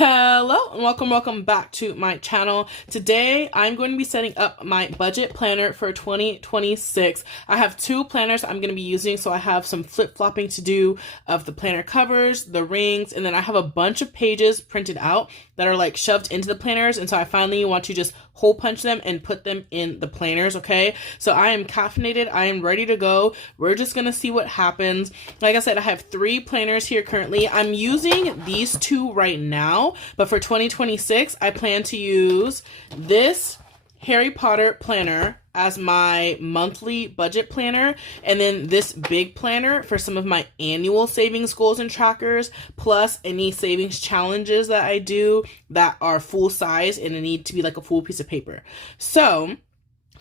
Hello and welcome back to my channel. Today I'm going to be setting up my budget planner for 2026. I have two planners I'm going to be using, so I have some flip-flopping to do of the planner covers, the rings, and then I have a bunch of pages printed out that are like shoved into the planners, and so I finally want to just hole punch them and put them in the planners. Okay, so I am caffeinated, I am ready to go. We're just gonna see what happens. Like I said, I have three planners here currently. I'm using these two right now, but for 2026 I plan to use this Harry Potter planner as my monthly budget planner, and then this big planner for some of my annual savings goals and trackers, plus any savings challenges that I do that are full size and it need to be like a full piece of paper. So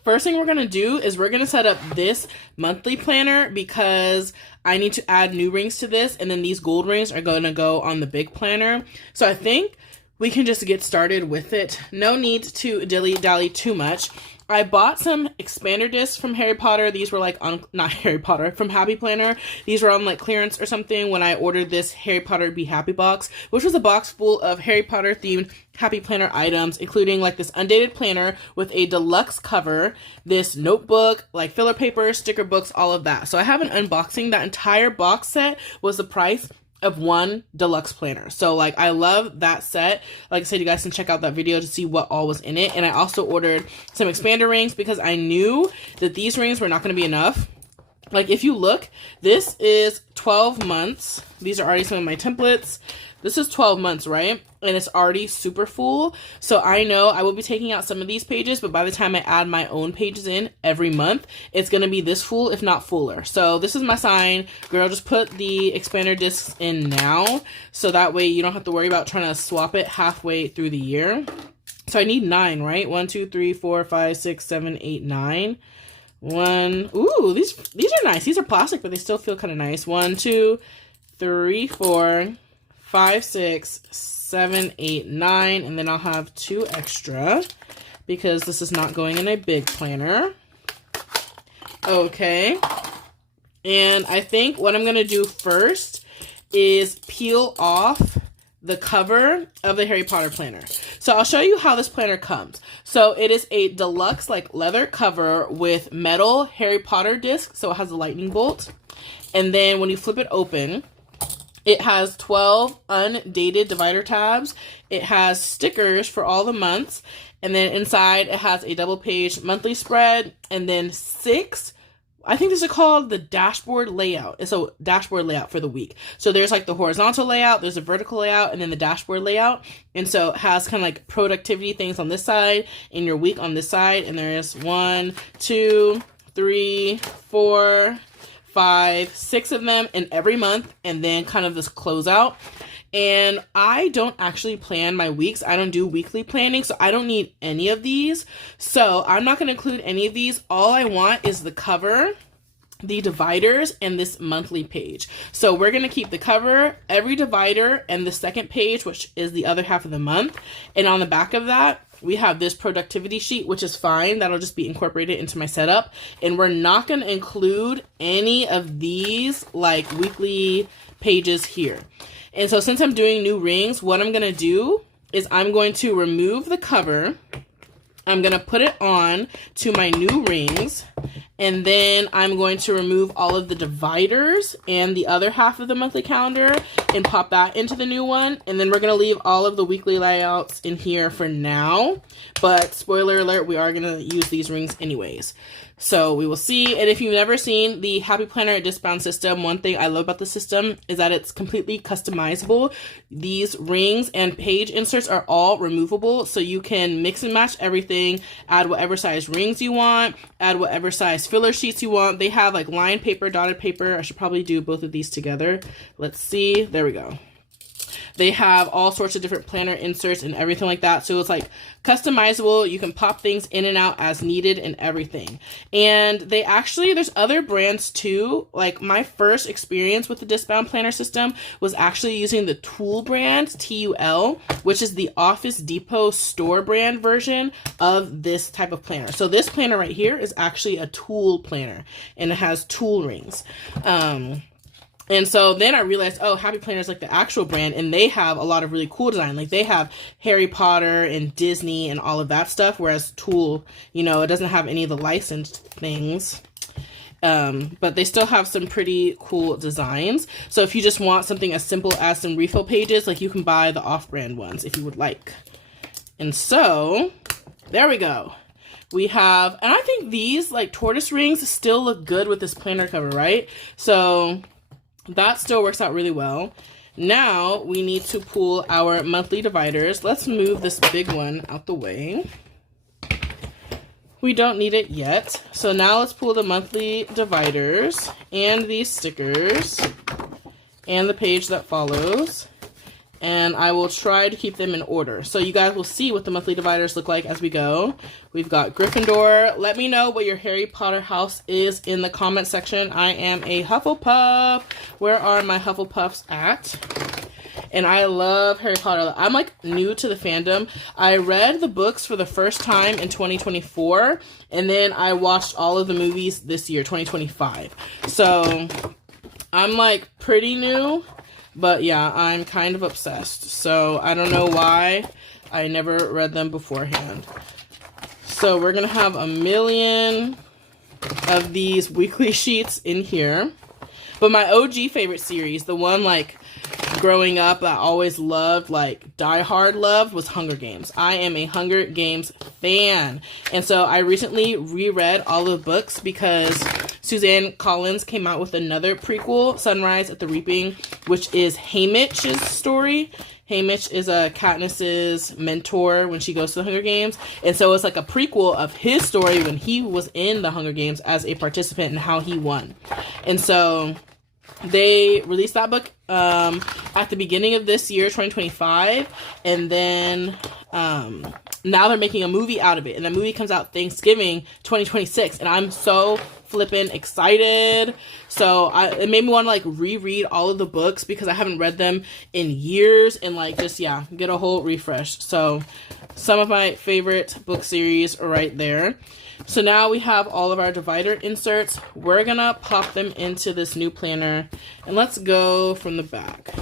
first thing we're going to do is we're going to set up this monthly planner because I need to add new rings to this, and then these gold rings are going to go on the big planner. So I think we can just get started with it. No need to dilly-dally too much. I bought some expander discs from Harry Potter. These were like on, not Harry Potter, from Happy Planner. These were on like clearance or something when I ordered this Harry Potter Be Happy box, which was a box full of Harry Potter themed Happy Planner items, including like this undated planner with a deluxe cover, this notebook, like filler paper, sticker books, all of that. So I have an unboxing. That entire box set was the price of one deluxe planner. So like I love that set. Like I said, you guys can check out that video to see what all was in it. And I also ordered some expander rings because I knew that these rings were not going to be enough. Like if you look, this is 12 months. These are already some of my templates. This is 12 months, right? And it's already super full. So I know I will be taking out some of these pages, but by the time I add my own pages in every month, it's going to be this full, if not fuller. So this is my sign. Girl, just put the expander discs in now. So that way you don't have to worry about trying to swap it halfway through the year. So I need 9, right? 1, 2, 3, 4, 5, 6, 7, 8, 9. Ooh, these are nice. These are plastic, but they still feel kind of nice. 1, 2, 3, 4, 5, 6, 7, 8, 9, and then I'll have 2 extra because this is not going in a big planner. Okay, and I think what I'm going to do first is peel off the cover of the Harry Potter planner. So I'll show you how this planner comes. So it is a deluxe like leather cover with metal Harry Potter disc, so it has a lightning bolt, and then when you flip it open, it has 12 undated divider tabs. It has stickers for all the months. And then inside it has a double page monthly spread. And then 6, I think this is called the dashboard layout. It's a dashboard layout for the week. So there's like the horizontal layout, there's a vertical layout, and then the dashboard layout. And so it has kind of like productivity things on this side and your week on this side. And there's 1, 2, 3, 4, 5, 6 of them in every month, and then kind of this closeout. And I don't actually plan my weeks. I don't do weekly planning, so I don't need any of these. So I'm not going to include any of these. All I want is the cover, the dividers, and this monthly page. So we're going to keep the cover, every divider, and the second page, which is the other half of the month. And on the back of that, we have this productivity sheet, which is fine. That'll just be incorporated into my setup. And we're not going to include any of these like weekly pages here. And so since I'm doing new rings, what I'm going to do is I'm going to remove the cover. I'm going to put it on to my new rings, and then I'm going to remove all of the dividers and the other half of the monthly calendar and pop that into the new one. And then we're going to leave all of the weekly layouts in here for now. But spoiler alert, we are going to use these rings anyways. So we will see. And if you've never seen the Happy Planner discbound system, one thing I love about the system is that it's completely customizable. These rings and page inserts are all removable, so you can mix and match everything, add whatever size rings you want, add whatever size filler sheets you want. They have like lined paper, dotted paper. I should probably do both of these together. Let's see. There we go. They have all sorts of different planner inserts and everything like that. So it's like customizable. You can pop things in and out as needed and everything. And they actually, there's other brands too. Like my first experience with the discbound planner system was actually using the Tool brand, TUL, which is the Office Depot store brand version of this type of planner. So this planner right here is actually a Tool planner, and it has tool rings. And so then I realized, oh, Happy Planner is like the actual brand, and they have a lot of really cool design. Like they have Harry Potter and Disney and all of that stuff, whereas Tool, you know, it doesn't have any of the licensed things. But they still have some pretty cool designs. So if you just want something as simple as some refill pages, like you can buy the off-brand ones if you would like. And so there we go. We have, and I think these like tortoise rings still look good with this planner cover, right? So that still works out really well. Now we need to pull our monthly dividers. Let's move this big one out the way. We don't need it yet. So now let's pull the monthly dividers and these stickers and the page that follows. And I will try to keep them in order. So you guys will see what the monthly dividers look like as we go. We've got Gryffindor. Let me know what your Harry Potter house is in the comment section. I am a Hufflepuff. Where are my Hufflepuffs at? And I love Harry Potter. I'm like new to the fandom. I read the books for the first time in 2024. And then I watched all of the movies this year, 2025. So I'm like pretty new. But yeah, I'm kind of obsessed. So I don't know why I never read them beforehand. So we're going to have a million of these weekly sheets in here. But my OG favorite series, the one like growing up I always loved, like die hard loved, was Hunger Games. I am a Hunger Games fan. And so I recently reread all the books because Suzanne Collins came out with another prequel, Sunrise at the Reaping, which is Haymitch's story. Haymitch is Katniss's mentor when she goes to the Hunger Games. And so it's like a prequel of his story when he was in the Hunger Games as a participant and how he won. And so they released that book at the beginning of this year, 2025. And then now they're making a movie out of it. And the movie comes out Thanksgiving 2026. And I'm so flippin' excited. So it made me want to like reread all of the books because I haven't read them in years and like just, yeah, get a whole refresh. So some of my favorite book series are right there. So now we have all of our divider inserts. We're gonna pop them into this new planner and let's go from the back.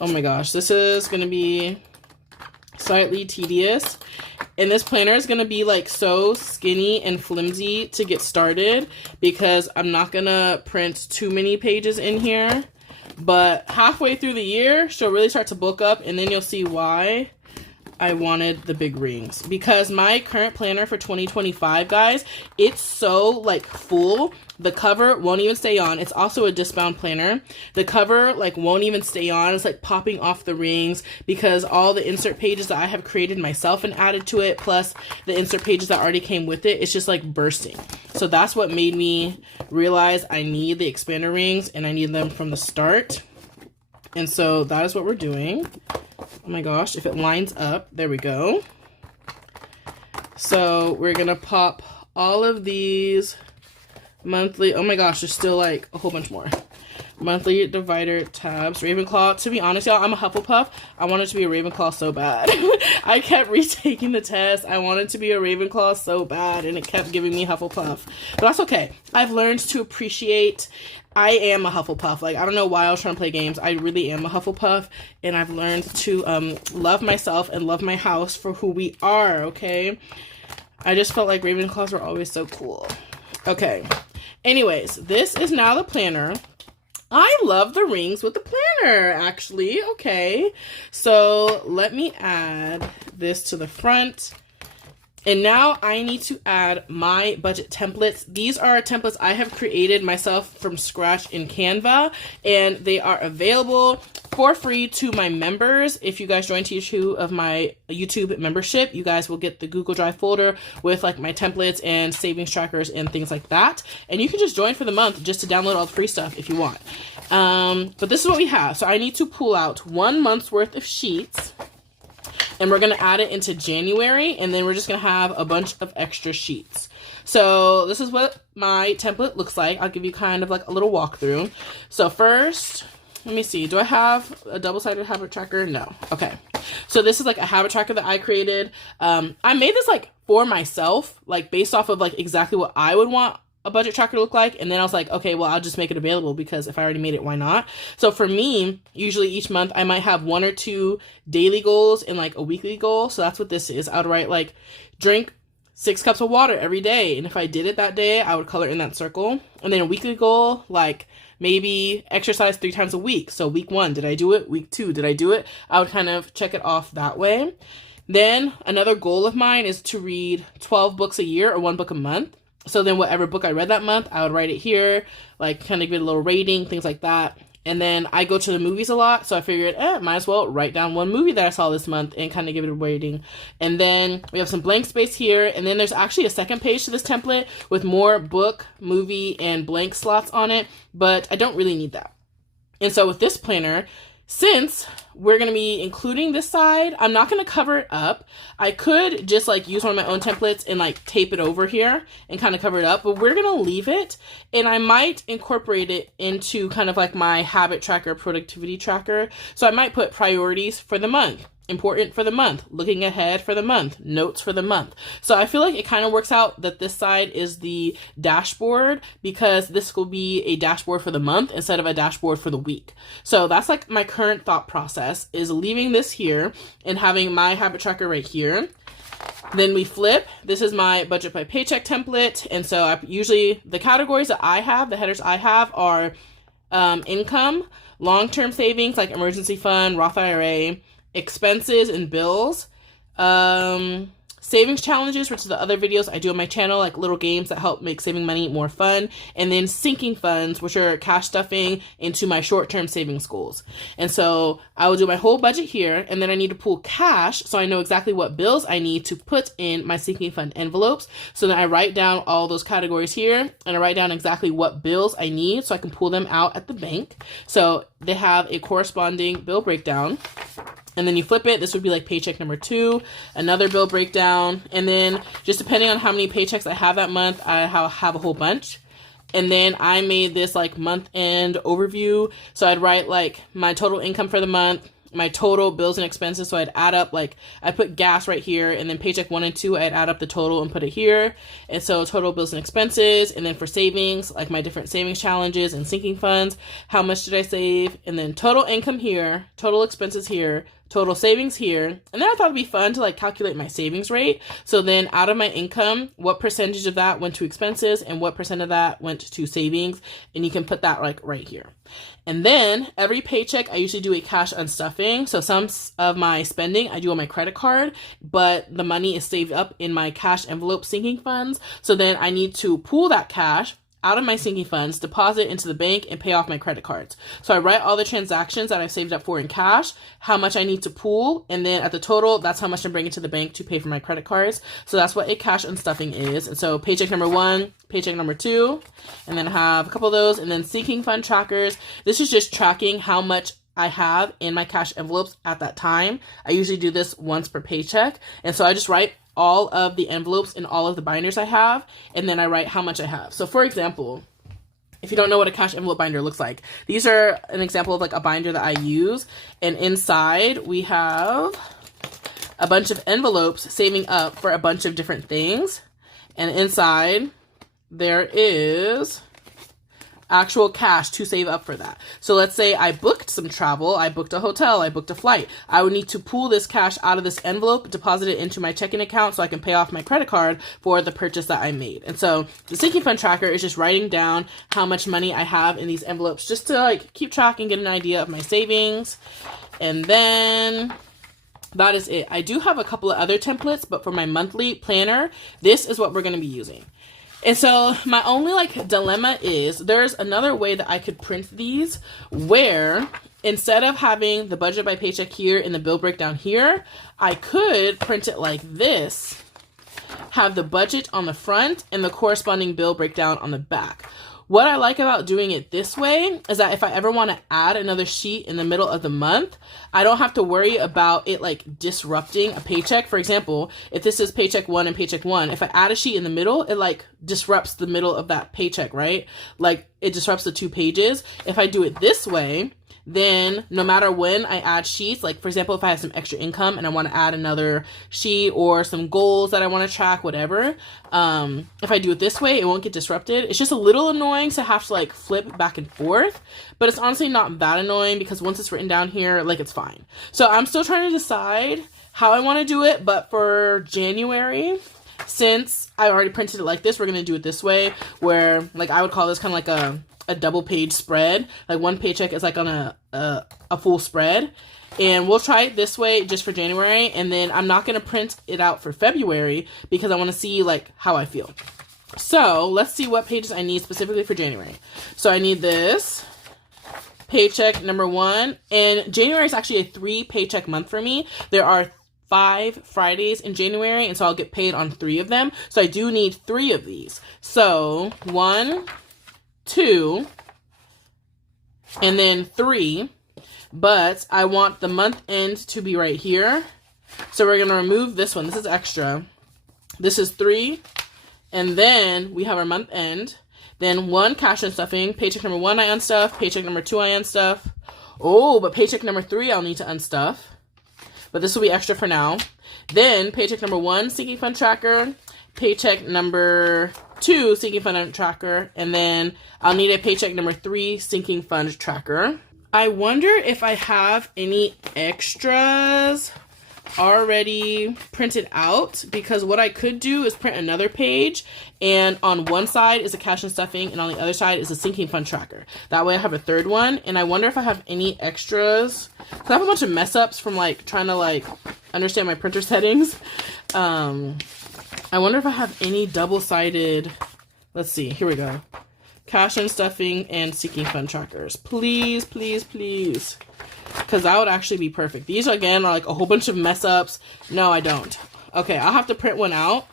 Oh my gosh, this is gonna be slightly tedious. And this planner is going to be like so skinny and flimsy to get started because I'm not going to print too many pages in here. But halfway through the year, she'll really start to bulk up and then you'll see why I wanted the big rings. Because my current planner for 2025, guys, it's so like full. The cover won't even stay on. It's also a disc-bound planner. The cover like won't even stay on. It's like popping off the rings because all the insert pages that I have created myself and added to it, plus the insert pages that already came with it, it's just like bursting. So that's what made me realize I need the expander rings and I need them from the start. And so that is what we're doing. Oh my gosh, if it lines up, there we go. So we're gonna pop all of these monthly, oh my gosh, there's still like a whole bunch more. Monthly divider tabs, Ravenclaw. To be honest, y'all, I'm a Hufflepuff. I wanted to be a Ravenclaw so bad. I kept retaking the test. I wanted to be a Ravenclaw so bad, and it kept giving me Hufflepuff. But that's okay. I've learned to appreciate, I am a Hufflepuff. Like, I don't know why I was trying to play games. I really am a Hufflepuff, and I've learned to love myself and love my house for who we are, okay? I just felt like Ravenclaws were always so cool. Okay. Anyways, this is now the planner. I love the rings with the planner, actually. Okay, so let me add this to the front. And now I need to add my budget templates. These are templates I have created myself from scratch in Canva, and they are available for free to my members. If you guys join tier 2 of my YouTube membership, you guys will get the Google Drive folder with like my templates and savings trackers and things like that. And you can just join for the month just to download all the free stuff if you want. But this is what we have. So I need to pull out 1 month's worth of sheets. And we're going to add it into January, and then we're just going to have a bunch of extra sheets. So this is what my template looks like. I'll give you kind of like a little walkthrough. So first, let me see. Do I have a double-sided habit tracker? No. Okay. So this is like a habit tracker that I created. I made this like for myself, like based off of like exactly what I would want a budget tracker to look like. And then I was like, okay, well, I'll just make it available because if I already made it, why not? So for me, usually each month I might have 1 or 2 daily goals and like a weekly goal. So that's what this is. I would write like drink 6 cups of water every day. And if I did it that day, I would color in that circle. And then a weekly goal, like maybe exercise 3 times a week. So week 1, did I do it? Week 2, did I do it? I would kind of check it off that way. Then another goal of mine is to read 12 books a year or 1 book a month. So then whatever book I read that month, I would write it here, like kind of give it a little rating, things like that. And then I go to the movies a lot, so I figured, might as well write down 1 movie that I saw this month and kind of give it a rating. And then we have some blank space here, and then there's actually a second page to this template with more book, movie, and blank slots on it, but I don't really need that. And so with this planner, since we're going to be including this side, I'm not going to cover it up. I could just like use one of my own templates and like tape it over here and kind of cover it up, but we're going to leave it, and I might incorporate it into kind of like my habit tracker, productivity tracker. So I might put priorities for the month, important for the month, looking ahead for the month, notes for the month. So I feel like it kind of works out that this side is the dashboard because this will be a dashboard for the month instead of a dashboard for the week. So that's like my current thought process, is leaving this here and having my habit tracker right here. Then we flip. This is my budget by paycheck template. And so I usually, the categories that I have, the headers I have are income, long-term savings like emergency fund, Roth IRA, expenses and bills, savings challenges, which is the other videos I do on my channel, like little games that help make saving money more fun, and then sinking funds, which are cash stuffing into my short-term savings goals. And so I will do my whole budget here, and then I need to pull cash so I know exactly what bills I need to put in my sinking fund envelopes. So then I write down all those categories here, and I write down exactly what bills I need so I can pull them out at the bank. So they have a corresponding bill breakdown. And then you flip it, this would be like paycheck number 2, another bill breakdown. And then just depending on how many paychecks I have that month, I have a whole bunch. And then I made this like month end overview. So I'd write like my total income for the month, my total bills and expenses. So I'd add up, like I put gas right here, and then paycheck 1 and 2, I'd add up the total and put it here. And so total bills and expenses. And then for savings, like my different savings challenges and sinking funds, how much did I save? And then total income here, total expenses here, total savings here. And then I thought it'd be fun to like calculate my savings rate. So then out of my income, what percentage of that went to expenses and what percent of that went to savings. And you can put that like right here. And then every paycheck, I usually do a cash unstuffing. So some of my spending I do on my credit card, but the money is saved up in my cash envelope sinking funds. So then I need to pull that cash out of my sinking funds, deposit into the bank, and pay off my credit cards. So I write all the transactions that I've saved up for in cash, how much I need to pull, and then at the total, that's how much I'm bringing to the bank to pay for my credit cards. So that's what a cash unstuffing is. And so paycheck number 1, paycheck number 2, and then have a couple of those, and then sinking fund trackers. This is just tracking how much I have in my cash envelopes at that time. I usually do this once per paycheck. And so I just write all of the envelopes in all of the binders I have, and then I write how much I have. So for example, if you don't know what a cash envelope binder looks like, these are an example of like a binder that I use, and inside we have a bunch of envelopes saving up for a bunch of different things, and inside there is actual cash to save up for that. So let's say I booked some travel, I booked a hotel, I booked a flight. I would need to pull this cash out of this envelope, deposit it into my checking account so I can pay off my credit card for the purchase that I made. And so the sinking fund tracker is just writing down how much money I have in these envelopes just to like keep track and get an idea of my savings. And then that is it. I do have a couple of other templates, but for my monthly planner, this is what we're going to be using. And so my only like dilemma is there's another way that I could print these where instead of having the budget by paycheck here and the bill breakdown here, I could print it like this, have the budget on the front and the corresponding bill breakdown on the back. What I like about doing it this way is that if I ever want to add another sheet in the middle of the month, I don't have to worry about it like disrupting a paycheck. For example, if this is paycheck 1 and paycheck 1, if I add a sheet in the middle, it like disrupts the middle of that paycheck, right? Like it disrupts the 2 pages. If I do it this way, then no matter when I add sheets, like for example, if I have some extra income and I want to add another sheet or some goals that I want to track, whatever, if I do it this way, it won't get disrupted. It's just a little annoying to have to like flip back and forth, but it's honestly not that annoying because once it's written down here, like it's fine. So I'm still trying to decide how I want to do it, but for January, since I already printed it like this, we're going to do it this way, where like I would call this kind of like a double page spread. Like one paycheck is like on a full spread, and we'll try it this way just for January, and then I'm not going to print it out for February because I want to see like how I feel. So let's see what pages I need specifically for January. So I need this paycheck number 1, and January is actually a 3 paycheck month for me. There are 5 Fridays in January, and so I'll get paid on 3 of them. So I do need 3 of these. So 1, 2, and then 3, but I want the month end to be right here. So we're going to remove this one. This is extra. This is 3, and then we have our month end. Then 1 cash and stuffing. Paycheck number 1 I unstuff. Paycheck number 2 I unstuff. Oh, but paycheck number 3 I'll need to unstuff. But this will be extra for now. Then paycheck number 1 sinking fund tracker. Paycheck number 2 sinking fund tracker, and then I'll need a paycheck number 3 sinking fund tracker. I wonder if I have any extras already printed out, because what I could do is print another page, and on one side is a cash and stuffing, and on the other side is a sinking fund tracker. That way I have a third one, and I wonder if I have any extras. I have a bunch of mess ups from like trying to like understand my printer settings. I wonder if I have any double-sided, let's see, here we go. Cash and stuffing and sinking fund trackers. Please, please, please. Because that would actually be perfect. These, again, are like a whole bunch of mess-ups. No, I don't. Okay, I'll have to print one out.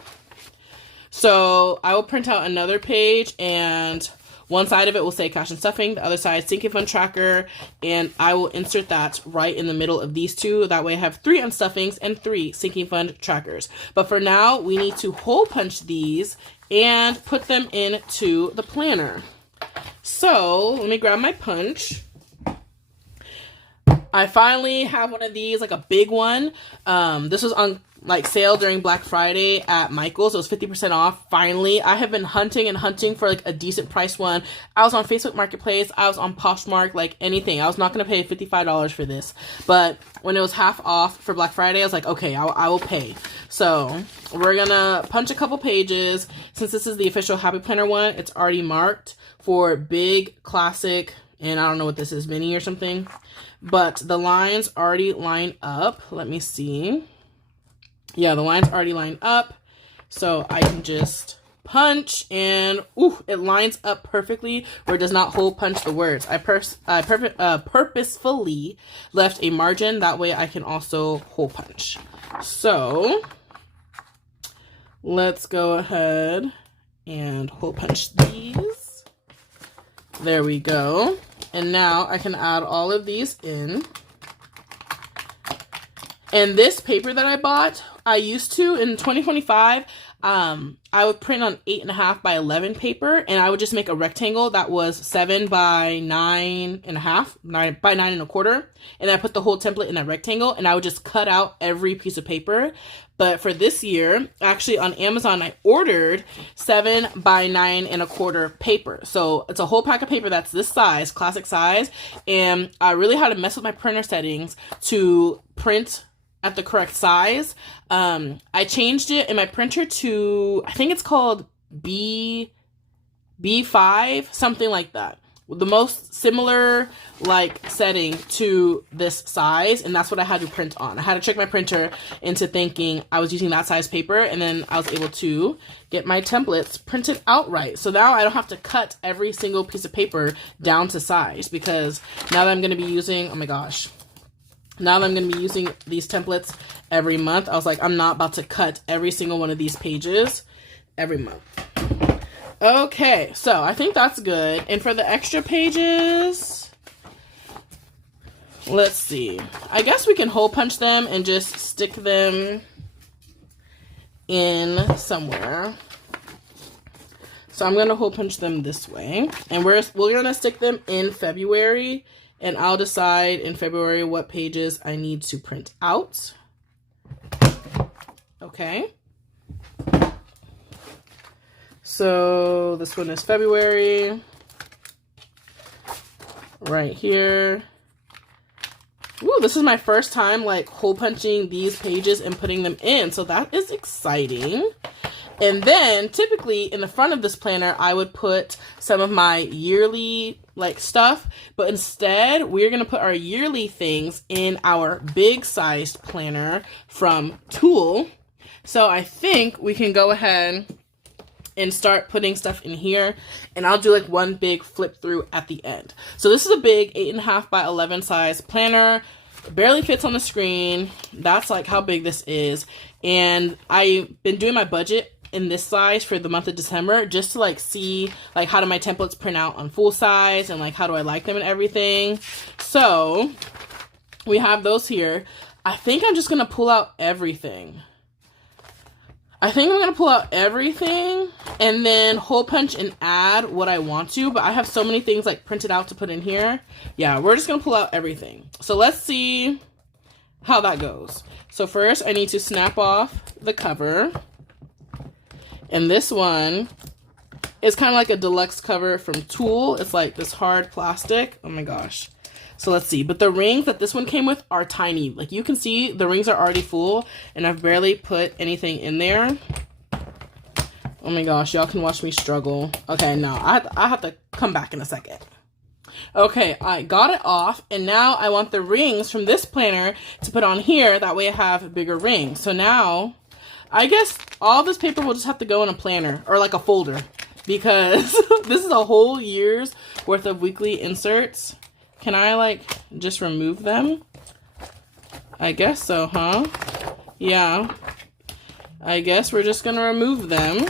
So I will print out another page, and one side of it will say cash and stuffing, the other side sinking fund tracker, and I will insert that right in the middle of these 2. That way I have 3 unstuffings and 3 sinking fund trackers. But for now, we need to hole punch these and put them into the planner. So let me grab my punch. I finally have one of these, like a big one. This was on like sale during Black Friday at Michael's. It was 50% off. Finally, I have been hunting and hunting for like a decent price one. I was on Facebook Marketplace. I was on Poshmark, like anything. I was not going to pay $55 for this. But when it was half off for Black Friday, I was like, okay, I will pay. So we're going to punch a couple pages. Since this is the official Happy Planner one, it's already marked for big, classic, and I don't know what this is, mini or something. But the lines already line up. Let me see. Yeah, the lines already line up. So I can just punch, and ooh, it lines up perfectly where it does not hole punch the words. I purposefully left a margin. That way I can also hole punch. So let's go ahead and hole punch these. There we go. And now I can add all of these in. And this paper that I bought, I used to in 2025, I would print on 8.5 by 11 paper, and I would just make a rectangle that was 7 by 9.5, 9 by 9.25, and I put the whole template in that rectangle, and I would just cut out every piece of paper. But for this year, actually on Amazon, I ordered 7 by 9.25 paper. So it's a whole pack of paper that's this size, classic size, and I really had to mess with my printer settings to print at the correct size. I changed it in my printer to, I think it's called B5, something like that. The most similar like setting to this size, and that's what I had to print on. I had to trick my printer into thinking I was using that size paper, and then I was able to get my templates printed out right. So now I don't have to cut every single piece of paper down to size, because now that I'm going to be using, oh my gosh, now that I'm going to be using these templates every month, I was like, I'm not about to cut every single one of these pages every month. Okay, so I think that's good. And for the extra pages, let's see. I guess we can hole punch them and just stick them in somewhere. So I'm going to hole punch them this way. And we're going to stick them in February. And I'll decide in February what pages I need to print out. Okay. So this one is February. Right here. Ooh, this is my first time like hole punching these pages and putting them in. So that is exciting. And then typically in the front of this planner, I would put some of my yearly like stuff, but instead we're going to put our yearly things in our big sized planner from Tool. So I think we can go ahead and start putting stuff in here, and I'll do like one big flip through at the end. So this is a big 8.5 by 11 size planner. It barely fits on the screen. That's like how big this is. And I've been doing my budget in this size for the month of December just to like see like how do my templates print out on full size and like how do I like them and everything. So we have those here. I think I'm just gonna pull out everything. And then hole punch and add what I want to, but I have so many things like printed out to put in here. Yeah, we're just gonna pull out everything. So let's see how that goes. So first I need to snap off the cover. And this one is kind of like a deluxe cover from Tool. It's like this hard plastic. Oh my gosh. So let's see. But the rings that this one came with are tiny. Like you can see the rings are already full and I've barely put anything in there. Oh my gosh, y'all can watch me struggle. Okay, no, I have to come back in a second. Okay, I got it off, and now I want the rings from this planner to put on here. That way I have bigger rings. So now I guess all this paper will just have to go in a planner or like a folder because this is a whole year's worth of weekly inserts. Can I like just remove them? I guess so, huh? Yeah. I guess we're just gonna remove them.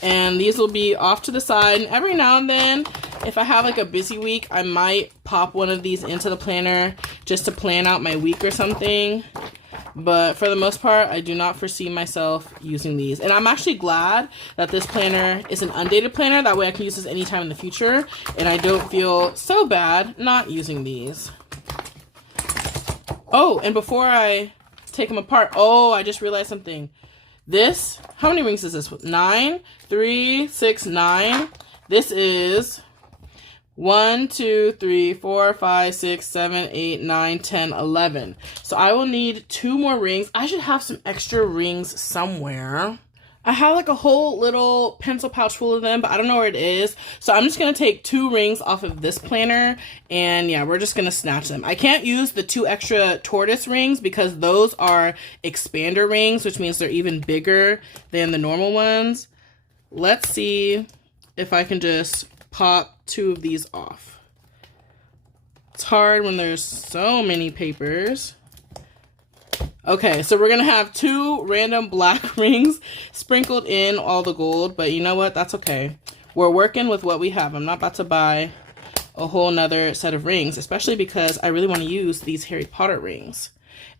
And these will be off to the side. And every now and then, if I have like a busy week, I might pop one of these into the planner just to plan out my week or something. But for the most part, I do not foresee myself using these. And I'm actually glad that this planner is an undated planner. That way I can use this anytime in the future. And I don't feel so bad not using these. Oh, and before I take them apart, oh, I just realized something. This, how many rings is this? 9, 3, 6, 9. This is 1, 2, 3, 4, 5, 6, 7, 8, 9, 10, 11. So I will need 2 more rings. I should have some extra rings somewhere. I have like a whole little pencil pouch full of them, but I don't know where it is. So I'm just going to take 2 rings off of this planner, and yeah, we're just going to snatch them. I can't use the 2 extra tortoise rings because those are expander rings, which means they're even bigger than the normal ones. Let's see if I can just pop 2 of these off. It's hard when there's so many papers. Okay, so we're gonna have 2 random black rings sprinkled in all the gold, but you know what? That's okay. We're working with what we have. I'm not about to buy a whole nother set of rings, especially because I really want to use these Harry Potter rings.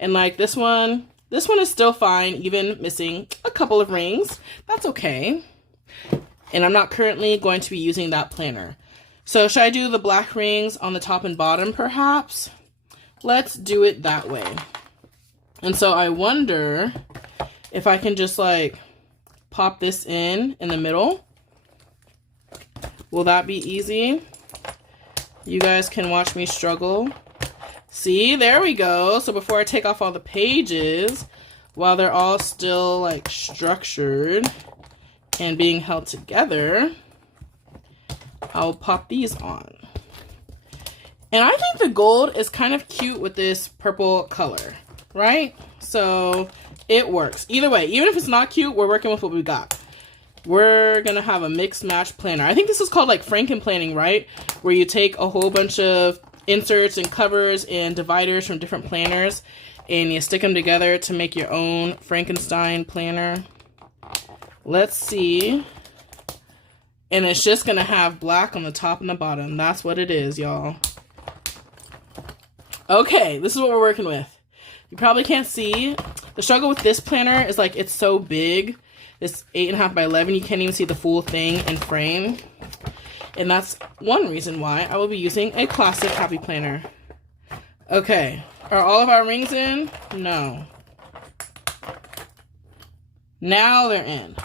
And like this one is still fine, even missing a couple of rings. That's okay. And I'm not currently going to be using that planner. So should I do the black rings on the top and bottom perhaps? Let's do it that way. And so I wonder if I can just like pop this in the middle. Will that be easy? You guys can watch me struggle. See, there we go. So before I take off all the pages, while they're all still like structured and being held together, I'll pop these on. And I think the gold is kind of cute with this purple color, right? So it works. Either way, even if it's not cute, we're working with what we got. We're gonna have a mixed match planner. I think this is called like Franken planning, right? Where you take a whole bunch of inserts and covers and dividers from different planners and you stick them together to make your own Frankenstein planner. Let's see. And it's just gonna have black on the top and the bottom. That's what it is, y'all. Okay, this is what we're working with. You probably can't see. The struggle with this planner is like it's so big It's 8.5 by 11. You can't even see the full thing in frame. And that's one reason why I will be using a classic happy planner. Okay, are all of our rings in? No. Now they're in.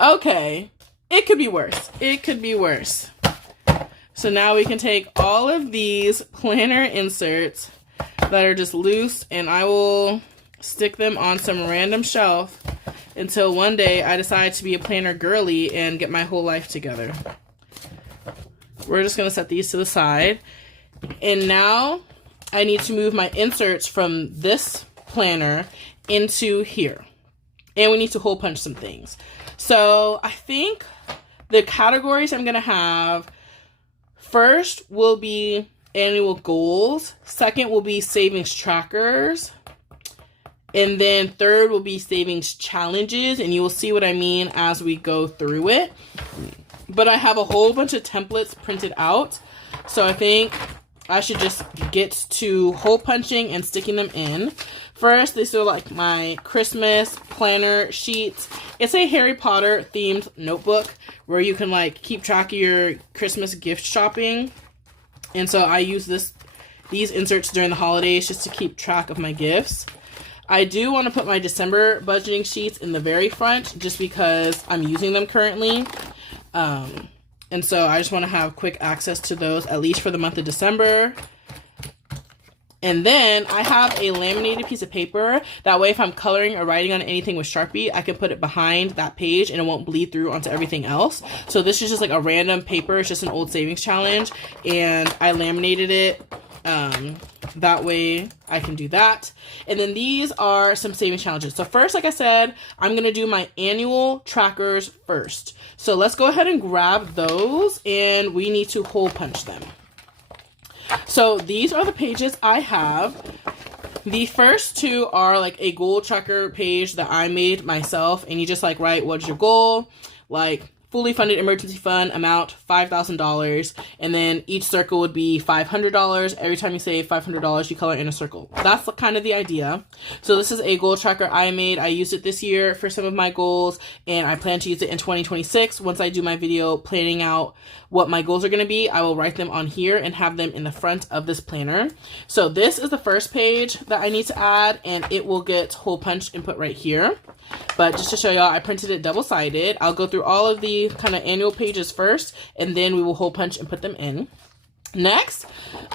Okay, it could be worse. It could be worse. So now we can take all of these planner inserts that are just loose, and I will stick them on some random shelf until one day I decide to be a planner girly and get my whole life together. We're just going to set these to the side. And now I need to move my inserts from this planner into here. And we need to hole punch some things. So I think the categories I'm going to have, first will be annual goals. Second will be savings trackers. And then third will be savings challenges. And you will see what I mean as we go through it. But I have a whole bunch of templates printed out. So I think I should just get to hole punching and sticking them in. First, these are like my Christmas planner sheets. It's a Harry Potter themed notebook where you can like keep track of your Christmas gift shopping. And so I use these inserts during the holidays just to keep track of my gifts. I do want to put my December budgeting sheets in the very front just because I'm using them currently. And so I just want to have quick access to those, at least for the month of December. And then I have a laminated piece of paper. That way, if I'm coloring or writing on anything with Sharpie, I can put it behind that page and it won't bleed through onto everything else. So this is just like a random paper. It's just an old savings challenge. And I laminated it. That way I can do that. And then these are some savings challenges. So first, like I said, I'm going to do my annual trackers first. So let's go ahead and grab those and we need to hole punch them. So these are the pages I have. The first two are like a goal tracker page that I made myself, and you just like write what's your goal, like fully funded emergency fund amount $5,000, and then each circle would be $500. Every time you save $500, you color in a circle. That's kind of the idea. So this is a goal tracker I made. I used it this year for some of my goals, and I plan to use it in 2026. Once I do my video planning out what my goals are going to be, I will write them on here and have them in the front of this planner. So this is the first page that I need to add, and it will get hole punched and put right here. But just to show y'all, I printed it double-sided. I'll go through all of the kind of annual pages first, and then we will hole punch and put them in. Next,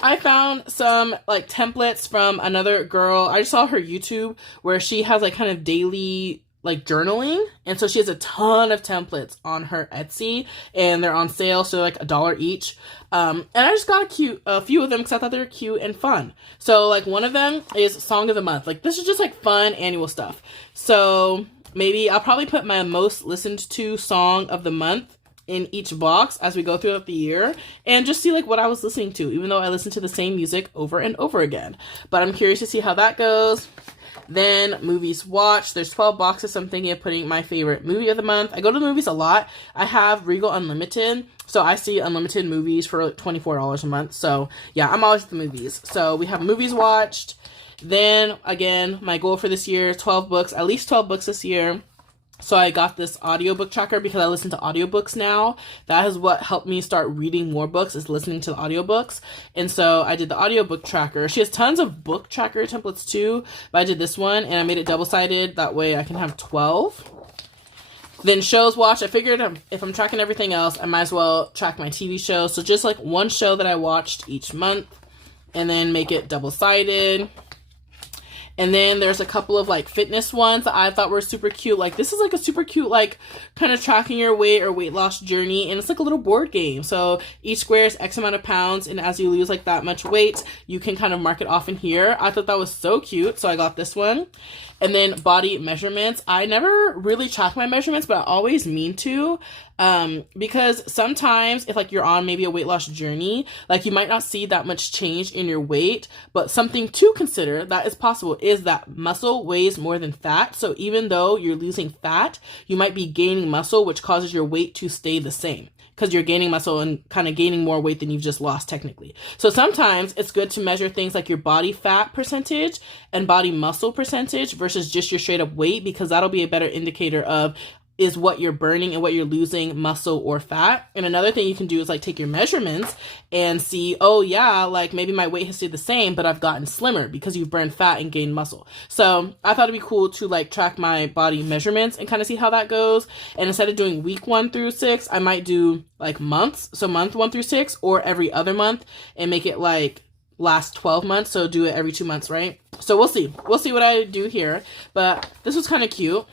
I found some like templates from another girl. I just saw her YouTube where she has like kind of daily like journaling, and so she has a ton of templates on her Etsy, and they're on sale, so like $1 each. And I just got a few of them because I thought they were cute and fun. So like one of them is Song of the Month. Like this is just like fun annual stuff. So maybe I'll probably put my most listened to song of the month in each box as we go throughout the year, and just see like what I was listening to, even though I listen to the same music over and over again. But I'm curious to see how that goes. Then movies watched. There's 12 boxes, so I'm thinking of putting my favorite movie of the month. I go to the movies a lot. I have Regal Unlimited, so I see unlimited movies for like $24 a month. So yeah, I'm always at the movies. So we have movies watched. Then again, my goal for this year, 12 books, at least 12 books this year. So I got this audiobook tracker because I listen to audiobooks now. That is what helped me start reading more books, is listening to the audiobooks. And so I did the audiobook tracker. She has tons of book tracker templates too, but I did this one and I made it double-sided. That way I can have 12. Then shows watched. I figured if I'm tracking everything else, I might as well track my TV shows. So just like one show that I watched each month, and then make it double-sided. And then there's a couple of like fitness ones that I thought were super cute. Like this is like a super cute, like kind of tracking your weight or weight loss journey. And it's like a little board game. So each square is X amount of pounds. And as you lose like that much weight, you can kind of mark it off in here. I thought that was so cute. So I got this one. And then body measurements. I never really track my measurements, but I always mean to. Because sometimes if like you're on maybe a weight loss journey, like you might not see that much change in your weight, but something to consider that is possible is that muscle weighs more than fat. So even though you're losing fat, you might be gaining muscle, which causes your weight to stay the same. because you're gaining muscle and kind of gaining more weight than you've just lost technically. So sometimes it's good to measure things like your body fat percentage and body muscle percentage versus just your straight up weight, because that'll be a better indicator of is what you're burning and what you're losing, muscle or fat. And another thing you can do is like take your measurements and see, oh yeah, like maybe my weight has stayed the same, but I've gotten slimmer because you've burned fat and gained muscle. So I thought it'd be cool to like track my body measurements and kind of see how that goes. And instead of doing week 1 through 6, I might do like months. So month 1 through 6 or every other month and make it like last 12 months. So do it every 2 months, right? So we'll see what I do here, but this was kind of cute.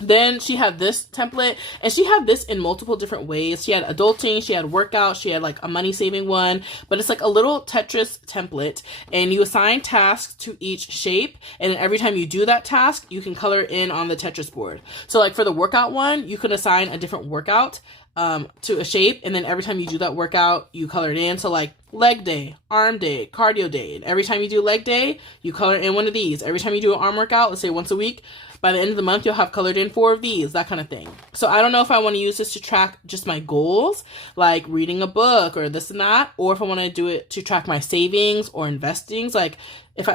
Then she had this template, and she had this in multiple different ways. She had adulting, she had workout, she had like a money saving one, but it's like a little Tetris template, and you assign tasks to each shape, and then every time you do that task, you can color in on the Tetris board. So like for the workout one, you can assign a different workout to a shape, and then every time you do that workout, you color it in. So like leg day, arm day, cardio day, and every time you do leg day, you color in one of these. Every time you do an arm workout, let's say once a week, by the end of the month, you'll have colored in 4 of these, that kind of thing. So I don't know if I want to use this to track just my goals, like reading a book or this and that, or if I want to do it to track my savings or investings, like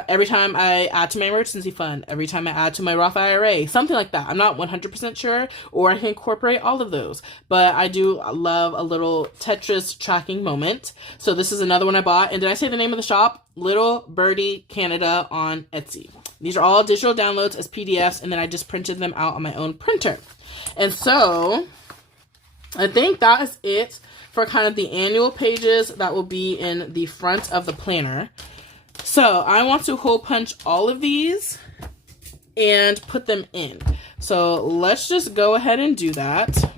every time I add to my emergency fund, every time I add to my Roth IRA, something like that. I'm not 100% sure, or I can incorporate all of those. But I do love a little Tetris tracking moment. So this is another one I bought. And did I say the name of the shop? Little Birdie Canada on Etsy. These are all digital downloads as PDFs, and then I just printed them out on my own printer. And so I think that is it for kind of the annual pages that will be in the front of the planner. So I want to hole punch all of these and put them in. So let's just go ahead and do that.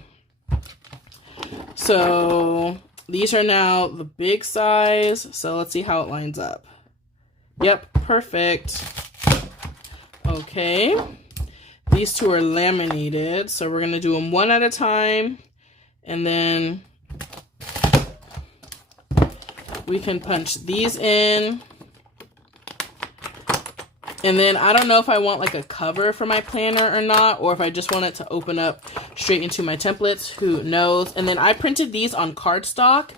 So these are now the big size. So let's see how it lines up. Yep, perfect. Okay. These two are laminated. So we're going to do them one at a time. And then we can punch these in. And then I don't know if I want like a cover for my planner or not, or if I just want it to open up straight into my templates, who knows. And then I printed these on cardstock,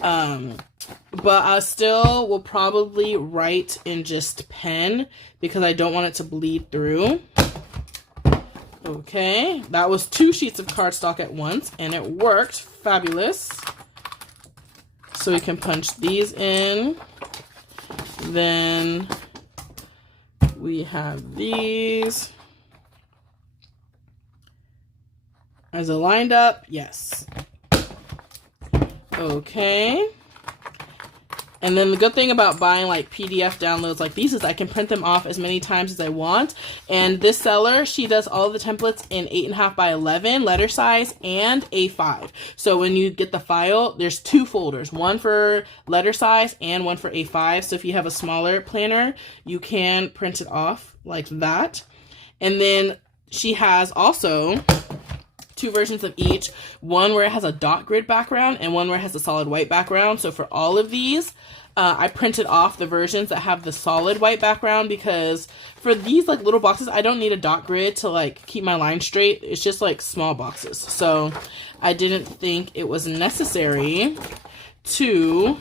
but I still will probably write in just pen because I don't want it to bleed through. Okay, that was 2 sheets of cardstock at once, and it worked fabulous. So we can punch these in. Then we have these. Is it lined up? Yes. Okay. And then the good thing about buying like PDF downloads like these is I can print them off as many times as I want. And this seller, she does all the templates in 8.5 by 11 letter size and A5. So when you get the file, there's 2 folders, one for letter size and one for A5. So if you have a smaller planner, you can print it off like that. And then she has also 2 versions of each, one where it has a dot grid background and one where it has a solid white background. So for all of these, I printed off the versions that have the solid white background, because for these like little boxes, I don't need a dot grid to like keep my line straight. It's just like small boxes. So I didn't think it was necessary to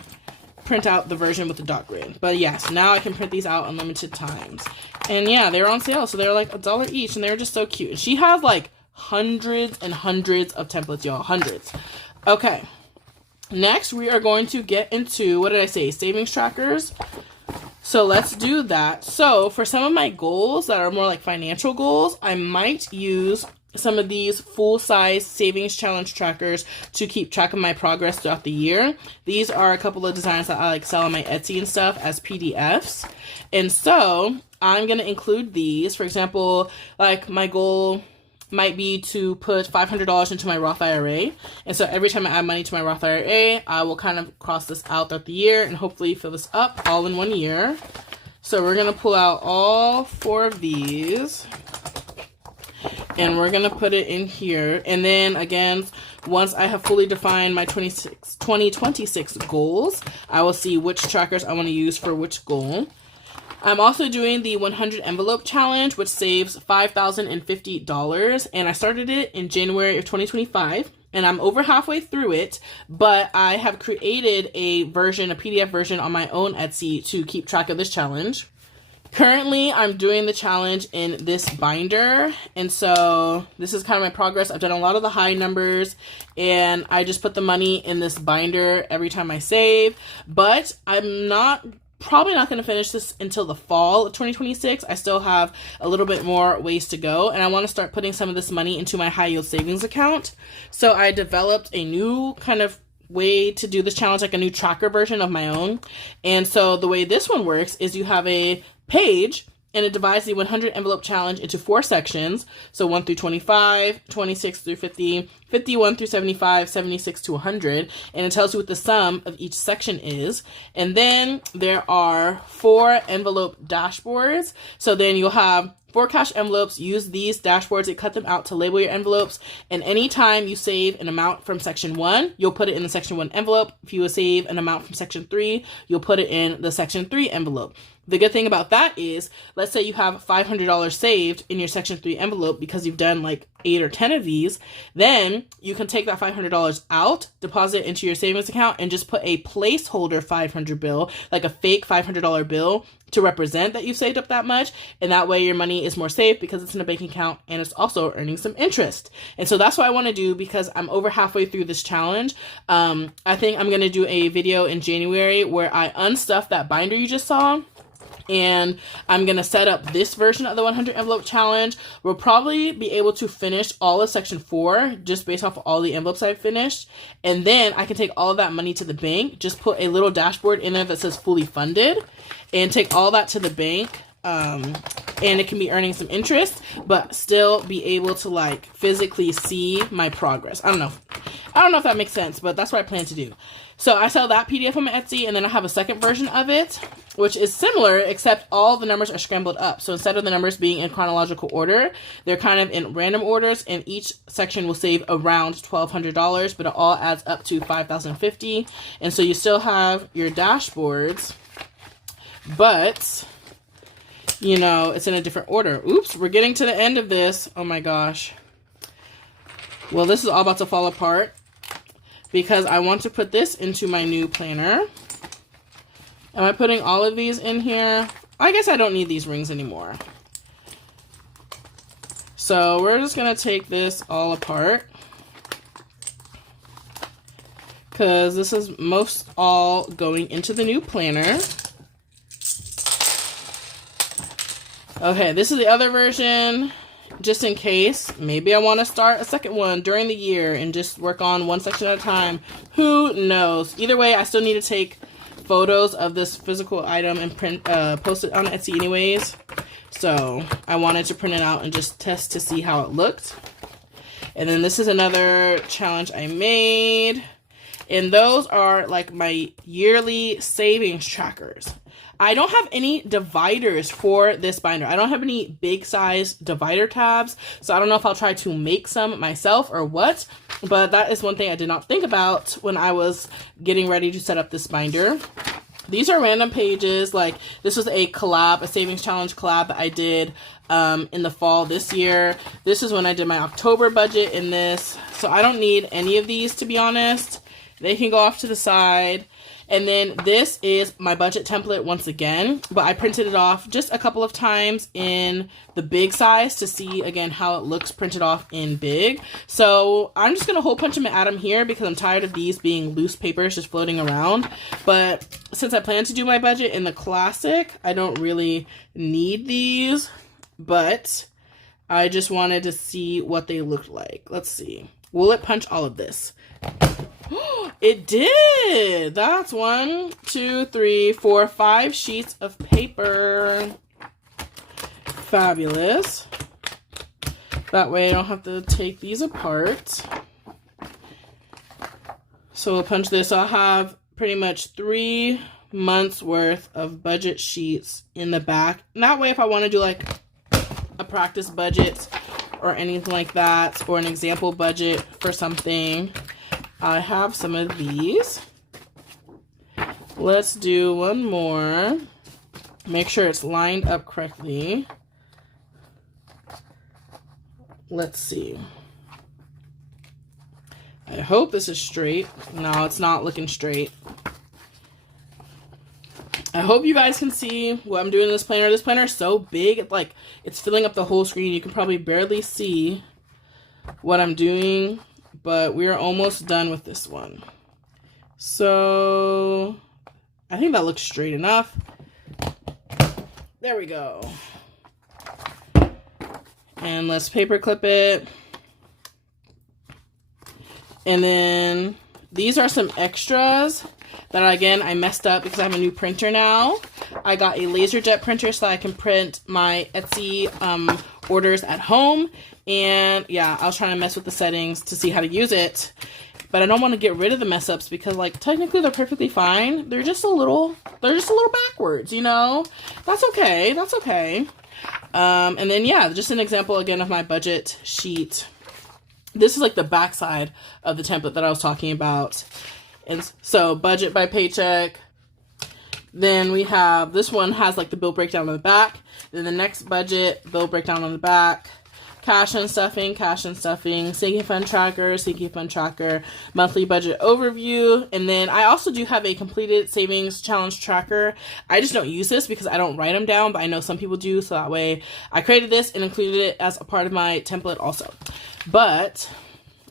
print out the version with the dot grid. But yes, now I can print these out unlimited times. And yeah, they were on sale. So they're like $1 each, and they were just so cute. And she has like hundreds and hundreds of templates, y'all. Hundreds. Okay. Next, we are going to get into, what did I say? Savings trackers. So let's do that. So for some of my goals that are more like financial goals, I might use some of these full-size savings challenge trackers to keep track of my progress throughout the year. These are a couple of designs that I like sell on my Etsy and stuff as PDFs. And so I'm going to include these. For example, like my goal might be to put $500 into my Roth IRA. And so every time I add money to my Roth IRA, I will kind of cross this out throughout the year and hopefully fill this up all in one year. So we're going to pull out all 4 of these and we're going to put it in here. And then again, once I have fully defined my 2026 goals, I will see which trackers I want to use for which goal. I'm also doing the 100 envelope challenge, which saves $5,050, and I started it in January of 2025. and I'm over halfway through it, but I have created a PDF version on my own Etsy to keep track of this challenge. Currently, I'm doing the challenge in this binder, and so this is kind of my progress. I've done a lot of the high numbers, and I just put the money in this binder every time I save, but I'm probably not going to finish this until the fall of 2026. I still have a little bit more ways to go, and I want to start putting some of this money into my high yield savings account. So I developed a new kind of way to do this challenge, like a new tracker version of my own. And so the way this one works is you have a page, and it divides the 100 envelope challenge into 4 sections. So 1 through 25, 26 through 50, 51 through 75, 76 to 100. And it tells you what the sum of each section is. And then there are 4 envelope dashboards. So then you'll have 4 cash envelopes. Use these dashboards and cut them out to label your envelopes. And anytime you save an amount from section 1, you'll put it in the section 1 envelope. If you save an amount from section 3, you'll put it in the section 3 envelope. The good thing about that is, let's say you have $500 saved in your section 3 envelope because you've done like 8 or 10 of these, then you can take that $500 out, deposit it into your savings account, and just put a placeholder 500 bill, like a fake $500 bill, to represent that you've saved up that much. And that way your money is more safe because it's in a bank account and it's also earning some interest. And so that's what I want to do because I'm over halfway through this challenge. I think I'm going to do a video in January where I unstuff that binder you just saw. And I'm going to set up this version of the 100 envelope challenge. We'll probably be able to finish all of section 4 just based off of all the envelopes I've finished. And then I can take all of that money to the bank, just put a little dashboard in there that says fully funded, and take all that to the bank. And it can be earning some interest, but still be able to like physically see my progress. I don't know if that makes sense, but that's what I plan to do. So I sell that PDF on my Etsy, and then I have a second version of it, which is similar, except all the numbers are scrambled up. So instead of the numbers being in chronological order, they're kind of in random orders, and each section will save around $1,200, but it all adds up to $5,050. And so you still have your dashboards, but you know, it's in a different order. Oops, we're getting to the end of this. Oh my gosh. Well, this is all about to fall apart because I want to put this into my new planner. Am I putting all of these in here? I guess I don't need these rings anymore. So we're just going to take this all apart because this is most all going into the new planner. Okay, this is the other version, just in case. Maybe I want to start a second one during the year and just work on one section at a time. Who knows? Either way, I still need to take photos of this physical item and post it on Etsy anyways. So I wanted to print it out and just test to see how it looked. And then this is another challenge I made. And those are like my yearly savings trackers. I don't have any dividers for this binder. I don't have any big size divider tabs, so I don't know if I'll try to make some myself or what, but that is one thing I did not think about when I was getting ready to set up this binder. These are random pages. Like this was a collab, a savings challenge collab that I did in the fall this year. This is when I did my October budget in this, so I don't need any of these, to be honest. They can go off to the side. And then this is my budget template once again, but I printed it off just a couple of times in the big size to see again how it looks printed off in big. So I'm just going to hole punch them and add them here because I'm tired of these being loose papers just floating around. But since I plan to do my budget in the classic, I don't really need these, but I just wanted to see what they looked like. Let's see. Will it punch all of this? It did. That's 1, 2, 3, 4, 5 sheets of paper. Fabulous. That way I don't have to take these apart. So we'll punch this. I'll have pretty much 3 months worth of budget sheets in the back. And that way if I want to do like a practice budget or anything like that, or an example budget for something, I have some of these. Let's do one more. Make sure it's lined up correctly. Let's see. I hope this is straight. No, it's not looking straight. I hope you guys can see what I'm doing in this planner. This planner is so big, it's filling up the whole screen. You can probably barely see what I'm doing, but we're almost done with this one. So I think that looks straight enough. There we go. And let's paper clip it. And then these are some extras that, again, I messed up because I have a new printer now. I got a LaserJet printer so I can print my Etsy orders at home. And yeah, I was trying to mess with the settings to see how to use it. But I don't want to get rid of the mess ups because, like, technically they're perfectly fine. They're just a little backwards, you know? That's okay. That's okay. And then, yeah, just an example again of my budget sheet. This is like the back side of the template that I was talking about. And so budget by paycheck. Then we have, this one has like the bill breakdown on the back. Then the next budget, bill breakdown on the back. Cash and stuffing, sinking fund tracker, monthly budget overview. And then I also do have a completed savings challenge tracker. I just don't use this because I don't write them down, but I know some people do. So that way I created this and included it as a part of my template also. But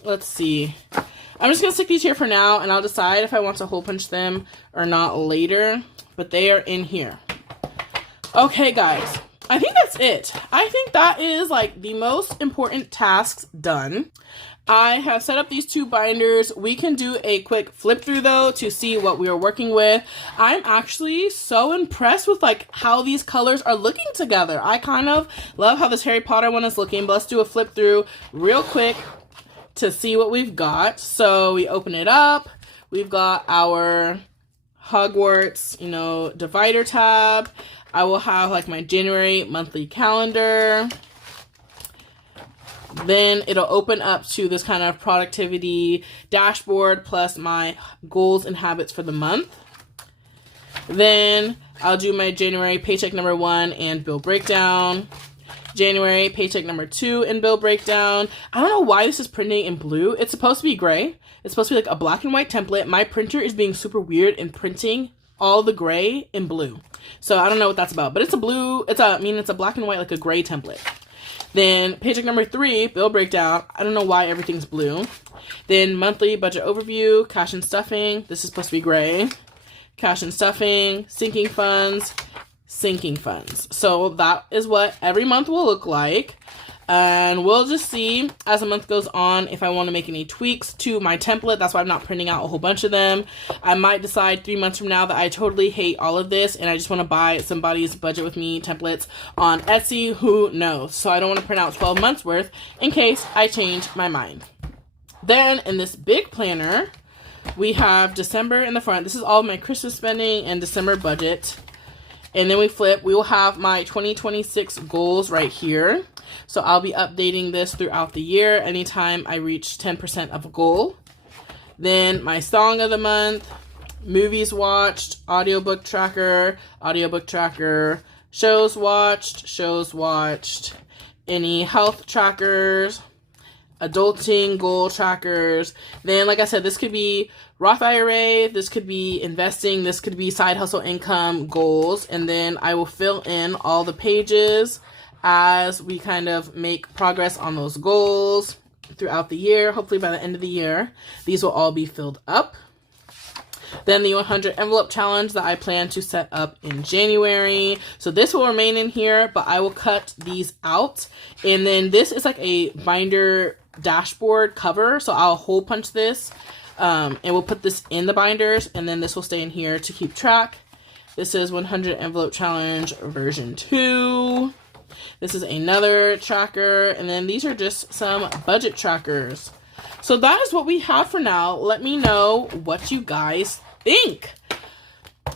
let's see. I'm just going to stick these here for now, and I'll decide if I want to hole punch them or not later. But they are in here. Okay, guys. I think that's it. I think that is like the most important tasks done. I have set up these two binders. We can do a quick flip through though to see what we are working with. I'm actually so impressed with like how these colors are looking together. I kind of love how this Harry Potter one is looking, but let's do a flip through real quick to see what we've got. So we open it up. We've got our Hogwarts, you know, divider tab. I will have like my January monthly calendar. Then it'll open up to this kind of productivity dashboard plus my goals and habits for the month. Then I'll do my January paycheck number 1 and bill breakdown. January paycheck number 2 and bill breakdown. I don't know why this is printing in blue. It's supposed to be gray. It's supposed to be like a black and white template. My printer is being super weird in printing all the gray in blue. So I don't know what that's about, but it's a blue, it's a black and white, like a gray template. Then paycheck number 3, bill breakdown. I don't know why everything's blue. Then monthly budget overview, cash and stuffing. This is supposed to be gray. Cash and stuffing, sinking funds. So that is what every month will look like. And we'll just see as the month goes on if I want to make any tweaks to my template. That's why I'm not printing out a whole bunch of them. I might decide 3 months from now that I totally hate all of this and I just want to buy somebody's budget with me templates on Etsy. Who knows? So I don't want to print out 12 months worth in case I change my mind. Then in this big planner, we have December in the front. This is all of my Christmas spending and December budget. And then we flip. We will have my 2026 goals right here. So I'll be updating this throughout the year anytime I reach 10% of a goal. Then my song of the month, movies watched, audiobook tracker, shows watched, any health trackers, adulting goal trackers. Then, like I said, this could be Roth IRA, this could be investing, this could be side hustle income goals. And then I will fill in all the pages as we kind of make progress on those goals throughout the year. Hopefully by the end of the year, these will all be filled up. Then the 100 envelope challenge that I plan to set up in January. So this will remain in here, but I will cut these out. And then this is like a binder dashboard cover. So I'll hole punch this and we'll put this in the binders. And then this will stay in here to keep track. This is 100 envelope challenge version 2. This is another tracker, and then these are just some budget trackers. So that is what we have for now. Let me know what you guys think.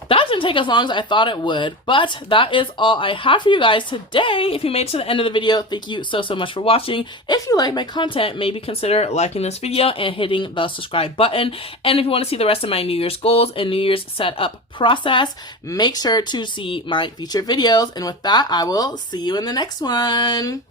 That didn't take as long as I thought it would, but that is all I have for you guys today. If you made it to the end of the video, thank you so much for watching. If you like my content, maybe consider liking this video and hitting the subscribe button. And if you want to see the rest of my New Year's goals and New Year's setup process, make sure to see my future videos. And with that, I will see you in the next one.